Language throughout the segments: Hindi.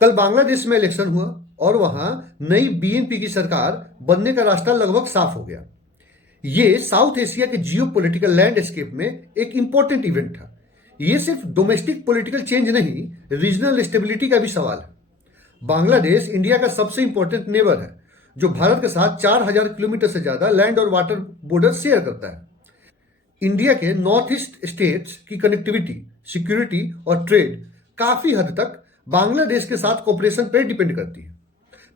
कल बांग्लादेश में इलेक्शन हुआ और वहां नई बीएनपी की सरकार बनने का रास्ता लगभग साफ हो गया। ये साउथ एशिया के जियो पॉलिटिकल लैंडस्केप में एक इंपॉर्टेंट इवेंट था। ये सिर्फ डोमेस्टिक पॉलिटिकल चेंज नहीं, रीजनल स्टेबिलिटी का भी सवाल है। बांग्लादेश इंडिया का सबसे इंपॉर्टेंट नेबर है, जो भारत के साथ 4,000 किलोमीटर से ज्यादा लैंड और वाटर बॉर्डर शेयर करता है। इंडिया के नॉर्थ ईस्ट स्टेट्स की कनेक्टिविटी, सिक्योरिटी और ट्रेड काफी हद तक बांग्लादेश के साथ कोऑपरेशन पर डिपेंड करती है।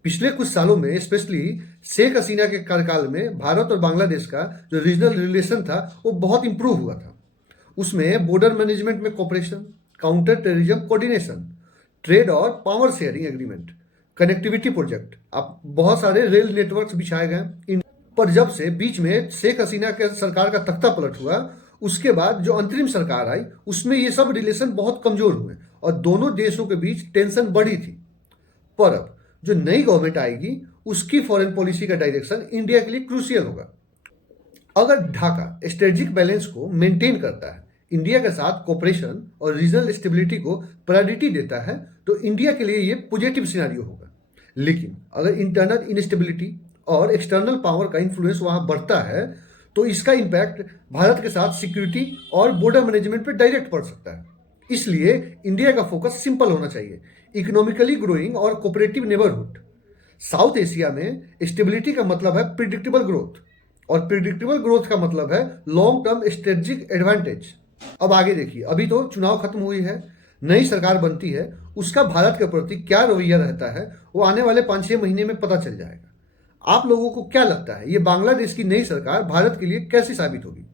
पिछले कुछ सालों में, स्पेशली शेख हसीना के कार्यकाल में, भारत और बांग्लादेश का जो रीजनल रिलेशन था वो बहुत इंप्रूव हुआ था। उसमें बॉर्डर मैनेजमेंट में cooperation, counter terrorism coordination, trade और power sharing agreement, connectivity project, अब बहुत सारे रेल नेटवर्क बिछाए गए। पर जब से बीच में शेख हसीना के सरकार का तख्ता पलट हुआ, उसके बाद जो अंतरिम सरकार आई उसमें ये सब रिलेशन बहुत कमजोर हुए और दोनों देशों के बीच टेंशन बढ़ी थी। पर अब जो नई गवर्नमेंट आएगी उसकी फॉरेन पॉलिसी का डायरेक्शन इंडिया के लिए क्रूशियल होगा। अगर ढाका स्ट्रेटेजिक बैलेंस को मेंटेन करता है, इंडिया के साथ कोऑपरेशन और रीजनल स्टेबिलिटी को प्रायोरिटी देता है, तो इंडिया के लिए ये पॉजिटिव सिनेरियो होगा। लेकिन अगर इंटरनल इनस्टेबिलिटी और एक्सटर्नल पावर का इन्फ्लुएंस वहां बढ़ता है, तो इसका इंपैक्ट भारत के साथ सिक्योरिटी और बॉर्डर मैनेजमेंट पर डायरेक्ट पड़ सकता है। इसलिए इंडिया का फोकस सिंपल होना चाहिए, इकोनॉमिकली ग्रोइंग और कोऑपरेटिव नेबरहुड। साउथ एशिया में स्टेबिलिटी का मतलब है प्रिडिक्टेबल ग्रोथ, और प्रिडिक्टेबल ग्रोथ का मतलब है लॉन्ग टर्म स्ट्रेटेजिक एडवांटेज। अब आगे देखिए, अभी तो चुनाव खत्म हुई है, नई सरकार बनती है, उसका भारत के प्रति क्या रवैया रहता है वो आने वाले 5-6 महीने में पता चल जाएगा। आप लोगों को क्या लगता है, ये बांग्लादेश की नई सरकार भारत के लिए कैसी साबित होगी?